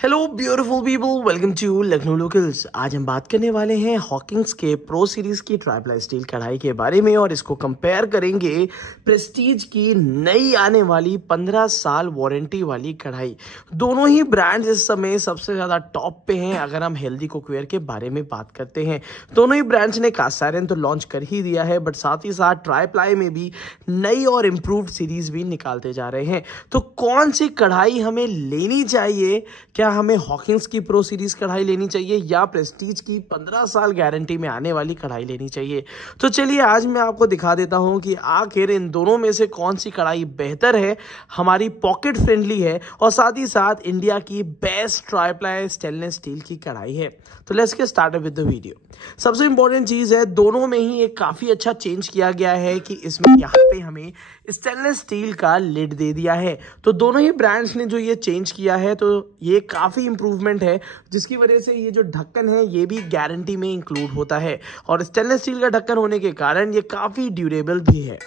Hello beautiful people, welcome to Lucknow locals. आज हम बात करने वाले हैं हॉकिंस के प्रो सीरीज की ट्राइप्लाई स्टील कढ़ाई के बारे में और इसको कंपेयर करेंगे प्रेस्टीज की नई आने वाली 15 साल वारंटी वाली कढ़ाई। दोनों ही ब्रांड्स इस समय सबसे ज़्यादा टॉप पे हैं अगर हम हेल्दी कुकवेयर के बारे में बात करते हैं। दोनों ही ब्रांड्स ने कास्ट आयरन तो लॉन्च कर ही दिया है, बट साथ ही साथ ट्राइप्लाई में भी नई और इम्प्रूव्ड सीरीज भी निकालते जा रहे हैं। तो कौन सी कढ़ाई हमें लेनी चाहिए? क्या हमें हॉकिंस की प्रो सीरीज कढ़ाई लेनी चाहिए या प्रेस्टीज की 15 साल गारंटी में आने वाली कढ़ाई लेनी चाहिए? तो चलिए आज मैं आपको दिखा देता हूं कि आखिर इन दोनों में से कौन सी कढ़ाई बेहतर है, हमारी पॉकेट फ्रेंडली है और साथ ही साथ इंडिया की बेस्ट ट्राइप्लाई स्टेनलेस स्टील की कढ़ाई है। तो let's get started with the video. सबसे इंपॉर्टेंट चीज है, दोनों में ही एक काफी अच्छा चेंज किया गया है कि इसमें यहाँ पे हमें स्टेनलेस स्टील का लिड दे दिया है। तो दोनों ही ब्रांड्स ने जो ये चेंज किया है तो ये काफी इंप्रूवमेंट है, जिसकी वजह से ये जो ढक्कन है ये भी गारंटी में इंक्लूड होता है और स्टेनलेस स्टील का ढक्कन होने के कारण ये काफी ड्यूरेबल भी है।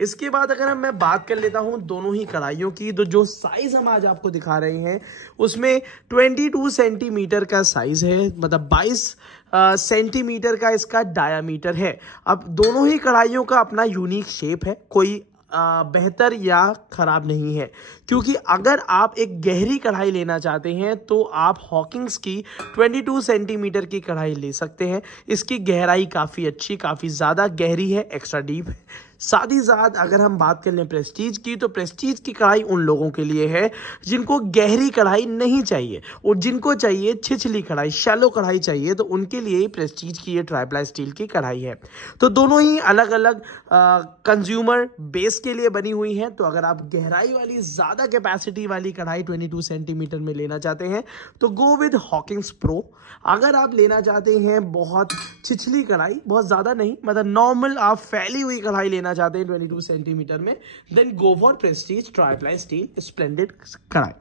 इसके बाद अगर मैं बात कर लेता हूं दोनों ही कढ़ाइयों की, तो जो साइज हम आज आपको दिखा रहे हैं उसमें 22 सेंटीमीटर का साइज है, मतलब 22 सेंटीमीटर का इसका डायामीटर है। अब दोनों ही कढ़ाइयों का अपना यूनिक शेप है, कोई बेहतर या खराब नहीं है, क्योंकि अगर आप एक गहरी कढ़ाई लेना चाहते हैं तो आप हॉकिंस की 22 सेंटीमीटर की कढ़ाई ले सकते हैं। इसकी गहराई काफ़ी अच्छी, काफ़ी ज़्यादा गहरी है, एक्स्ट्रा डीप है। साथ ही साथ अगर हम बात कर लें प्रेस्टीज की, तो प्रेस्टीज की कढ़ाई उन लोगों के लिए है जिनको गहरी कढ़ाई नहीं चाहिए और जिनको चाहिए छिछली कढ़ाई, शैलो कढ़ाई चाहिए, तो उनके लिए ही प्रेस्टीज की ये ट्राइप्लाई स्टील की कढ़ाई है। तो दोनों ही अलग अलग कंज्यूमर बेस के लिए बनी हुई है। तो अगर आप गहराई वाली ज़्यादा कैपेसिटी वाली कढ़ाई 22 सेंटीमीटर में लेना चाहते हैं तो गो विद हॉकिंस प्रो। अगर आप लेना चाहते हैं बहुत छिछली कढ़ाई, बहुत ज़्यादा नहीं, मतलब नॉर्मल आप फैली हुई कढ़ाई लेना चाहते हैं 22 सेंटीमीटर में, then go for Prestige triply steel splendid कढ़ाई।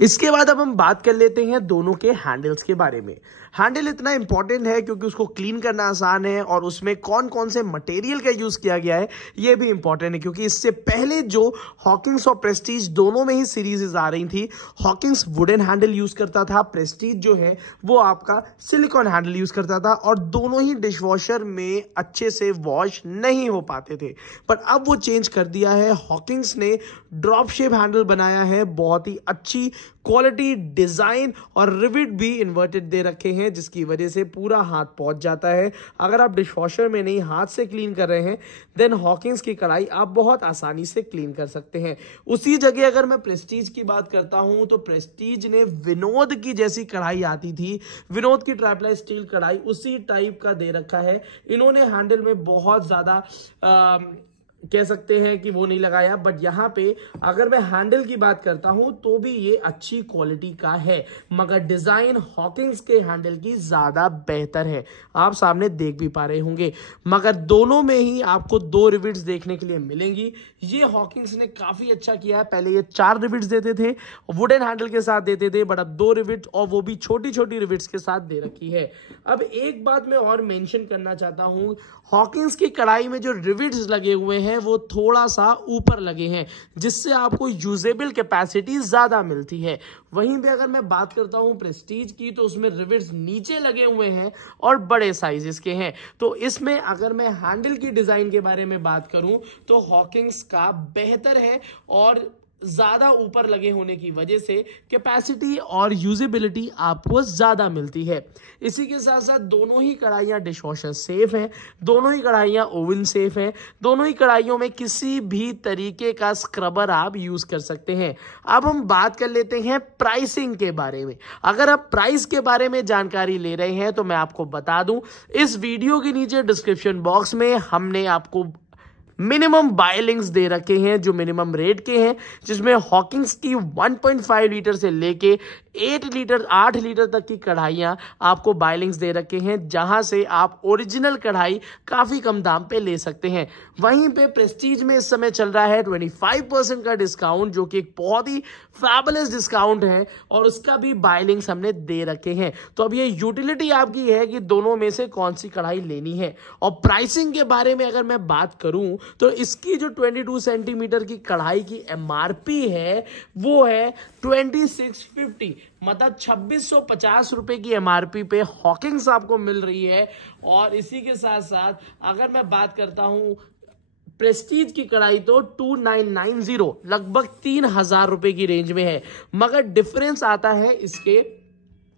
इसके बाद अब हम बात कर लेते हैं दोनों के हैंडल्स के बारे में। हैंडल इतना इंपॉर्टेंट है क्योंकि उसको क्लीन करना आसान है और उसमें कौन कौन से मटेरियल का यूज किया गया है ये भी इंपॉर्टेंट है, क्योंकि इससे पहले जो हॉकिंस और प्रेस्टीज दोनों में ही सीरीज आ रही थी, हॉकिंस वुडन हैंडल यूज करता था, प्रेस्टीज जो है वो आपका सिलिकॉन हैंडल यूज करता था और दोनों ही डिशवॉशर में अच्छे से वॉश नहीं हो पाते थे। पर अब वो चेंज कर दिया है, हॉकिंस ने ड्रॉप शेप हैंडल बनाया है, बहुत ही अच्छी क्वालिटी, डिजाइन और रिविट भी इन्वर्टेड दे रखे हैं, जिसकी वजह से पूरा हाथ पहुंच जाता है। अगर आप डिशवॉशर में नहीं हाथ से क्लीन कर रहे हैं देन हॉकिंस की कढ़ाई आप बहुत आसानी से क्लीन कर सकते हैं। उसी जगह अगर मैं प्रेस्टीज की बात करता हूं तो प्रेस्टीज ने विनोद की जैसी कढ़ाई आती थी, विनोद की ट्राइप्लाई स्टील कढ़ाई उसी टाइप का दे रखा है। इन्होंने हैंडल में बहुत ज्यादा कह सकते हैं कि वो नहीं लगाया, बट यहाँ पे अगर मैं हैंडल की बात करता हूं तो भी ये अच्छी क्वालिटी का है, मगर डिजाइन हॉकिंस के हैंडल की ज्यादा बेहतर है, आप सामने देख भी पा रहे होंगे। मगर दोनों में ही आपको 2 रिविट्स देखने के लिए मिलेंगी। ये हॉकिंस ने काफी अच्छा किया है, पहले ये 4 रिविट्स देते थे वुडन हैंडल के साथ देते थे, बट अब 2 रिविट्स और वो भी छोटी छोटी रिविट्स के साथ दे रखी है। अब एक बात मैं और मेंशन करना चाहता हूं, हॉकिंस की कढ़ाई में जो रिविट्स लगे हुए हैं वो थोड़ा सा ऊपर लगे हैं, जिससे आपको यूजेबल कैपेसिटी ज्यादा मिलती है। वहीं पे अगर मैं बात करता हूं प्रेस्टीज की, तो उसमें रिविट्स नीचे लगे हुए हैं और बड़े साइजेस के हैं। तो इसमें अगर मैं हैंडल की डिजाइन के बारे में बात करूं तो हॉकिंस का बेहतर है और ज्यादा ऊपर लगे होने की वजह से कैपेसिटी और यूजेबिलिटी आपको ज्यादा मिलती है। इसी के साथ साथ दोनों ही कढ़ाइयाँ डिशवॉशर सेफ हैं, दोनों ही कढ़ाइयाँ ओवन सेफ हैं, दोनों ही कढ़ाइयों में किसी भी तरीके का स्क्रबर आप यूज कर सकते हैं। अब हम बात कर लेते हैं प्राइसिंग के बारे में। अगर आप प्राइस के बारे में जानकारी ले रहे हैं तो मैं आपको बता दूं, इस वीडियो के नीचे डिस्क्रिप्शन बॉक्स में हमने आपको मिनिमम बाय लिंक्स दे रखे हैं जो मिनिमम रेट के हैं, जिसमें हॉकिंस की 1.5 लीटर से लेके 8 लीटर तक की कढ़ाइयाँ आपको बाय लिंक्स दे रखे हैं, जहां से आप ओरिजिनल कढ़ाई काफ़ी कम दाम पे ले सकते हैं। वहीं पे प्रेस्टीज में इस समय चल रहा है 25% का डिस्काउंट, जो कि एक बहुत ही फैबुलस डिस्काउंट है और उसका भी बाय लिंक्स हमने दे रखे हैं। तो अब ये यूटिलिटी आपकी है कि दोनों में से कौन सी कढ़ाई लेनी है। और प्राइसिंग के बारे में अगर मैं बात करूं तो इसकी जो 22 सेंटीमीटर की कढ़ाई की एमआरपी है वो है 2650, मतलब 2650 रुपए की एमआरपी पे हॉकिंग्स आपको मिल रही है। और इसी के साथ साथ अगर मैं बात करता हूं प्रेस्टीज की कढ़ाई तो 2990, लगभग 3000 रुपए की रेंज में है। मगर डिफरेंस आता है इसके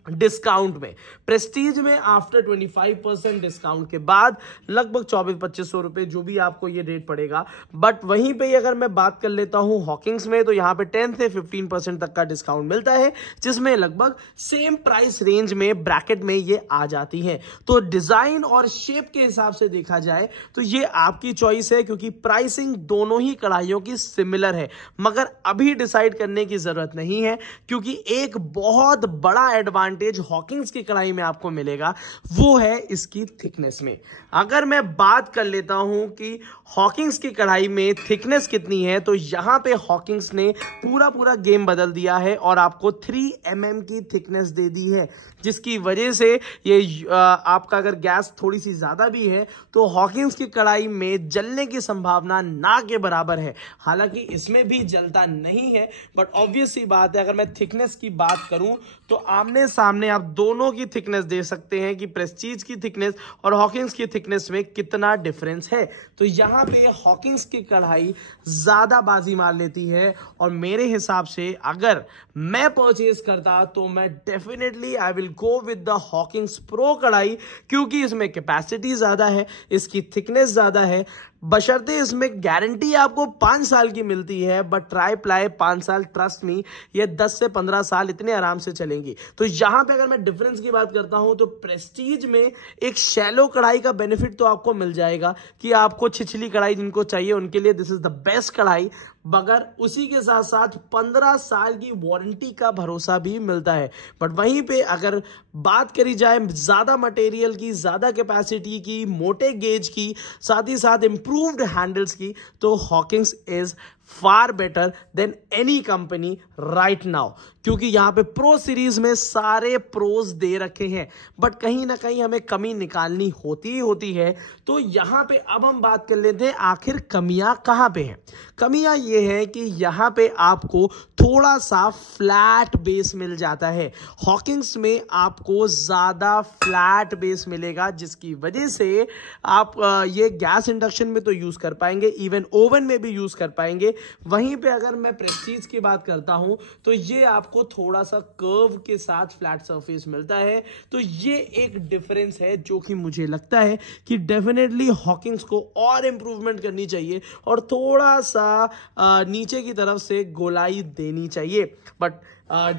डिस्काउंट में। प्रेस्टीज में आफ्टर 25% डिस्काउंट के बाद लगभग 2400-2500 रुपए जो भी आपको ये रेट पड़ेगा। बट वहीं पे अगर मैं बात कर लेता हूं हॉकिंग्स में, तो यहां पे 10 से 15% तक का डिस्काउंट मिलता है, जिसमें लगभग सेम प्राइस रेंज में ब्रैकेट में ये आ जाती है। तो डिजाइन और शेप के हिसाब से देखा जाए तो ये आपकी चॉइस है, क्योंकि प्राइसिंग दोनों ही कढ़ाइयों की सिमिलर है। मगर अभी डिसाइड करने की जरूरत नहीं है, क्योंकि एक बहुत बड़ा एडवांटेज हॉकिंग्स की कढ़ाई में आपको मिलेगा, वो है इसकी थिकनेस में। अगर मैं बात कर लेता हूं कि हॉकिंग्स की कढ़ाई में थिकनेस कितनी है, तो यहां पे हॉकिंग्स ने पूरा गेम बदल दिया है और आपको 3 mm की थिकनेस दे दी है, जिसकी वजह से ये आपका अगर गैस थोड़ी सी ज्यादा भी है तो हॉकिंग्स की कढ़ाई में जलने की संभावना ना के बराबर है। हालांकि इसमें भी जलता नहीं है, बट ऑब्वियस सी बात है, अगर मैं थिकनेस की बात करूं तो आमने सामने आप दोनों की थिकनेस दे सकते हैं कि प्रेस्टीज की थिकनेस और हॉकिंग्स की थिकनेस में कितना डिफरेंस है। तो यहां पे हॉकिंग्स की कढ़ाई ज्यादा बाजी मार लेती है, और मेरे हिसाब से अगर मैं परचेज करता तो मैं definitely I will go with the Hawkins pro कढ़ाई, क्योंकि इसमें कैपेसिटी ज्यादा है, इसकी थिकनेस ज्यादा है, बशर्ते इसमें गारंटी आपको 5 साल की मिलती है। बट ट्राई प्लाई 5 साल, ट्रस्ट मी, ये 10 से 15 साल इतने आराम से चलेंगी। तो यहां पे अगर मैं डिफरेंस की बात करता हूं तो प्रेस्टीज में एक शैलो कढ़ाई का बेनिफिट तो आपको मिल जाएगा कि आपको छिछली कढ़ाई जिनको चाहिए उनके लिए दिस इज द बेस्ट कढ़ाई, मगर उसी के साथ साथ 15 साल की वारंटी का भरोसा भी मिलता है। बट वहीं पे अगर बात करी जाए ज्यादा मटेरियल की, ज्यादा कैपेसिटी की, मोटे गेज की, साथ ही साथ इंप्रूव्ड हैंडल्स की, तो Hawkins is far better than any company right now, क्योंकि यहां पे प्रो सीरीज में सारे प्रोज दे रखे हैं। बट कहीं ना कहीं हमें कमी निकालनी होती ही होती है। तो यहां पे अब हम बात कर लेते हैं आखिर कमियां कहां पे हैं। कमियां ये है कि यहां पे आपको थोड़ा सा फ्लैट बेस मिल जाता है। हॉकिंग्स में आपको ज्यादा फ्लैट बेस मिलेगा, जिसकी वजह से आप ये गैस इंडक्शन में तो यूज कर पाएंगे, इवन ओवन में भी यूज कर पाएंगे। वहीं पे अगर मैं प्रेस्टीज की बात करता हूं तो ये आपको थोड़ा सा कर्व के साथ फ्लैट सरफेस मिलता है। तो ये एक डिफरेंस है जो कि मुझे लगता है कि डेफिनेटली हॉकिंग्स को और इंप्रूवमेंट करनी चाहिए और थोड़ा सा नीचे की तरफ से गोलाई देनी चाहिए। बट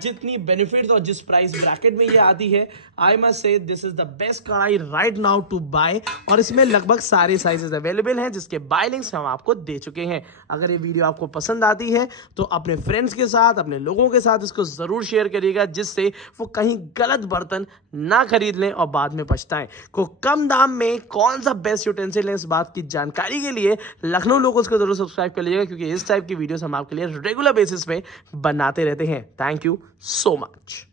जितनी बेनिफिट्स और जिस प्राइस ब्रैकेट में ये आती है, I must say this is the best कढ़ाई राइट नाउ टू बाय। और इसमें लगभग सारे साइजेस अवेलेबल हैं, जिसके बाय लिंक्स हम आपको दे चुके हैं। अगर ये वीडियो आपको पसंद आती है तो अपने फ्रेंड्स के साथ, अपने लोगों के साथ इसको जरूर शेयर करिएगा, जिससे वो कहीं गलत बर्तन ना खरीद लें और बाद में पछताएं। को कम दाम में कौन सा बेस्ट यूटेंसिल है, इस बात की जानकारी के लिए लखनऊ लोकल्स को जरूर सब्सक्राइब कर लीजिएगा, क्योंकि इस टाइप की वीडियोस हम आपके लिए रेगुलर बेसिस पे बनाते रहते हैं। Thank you so much.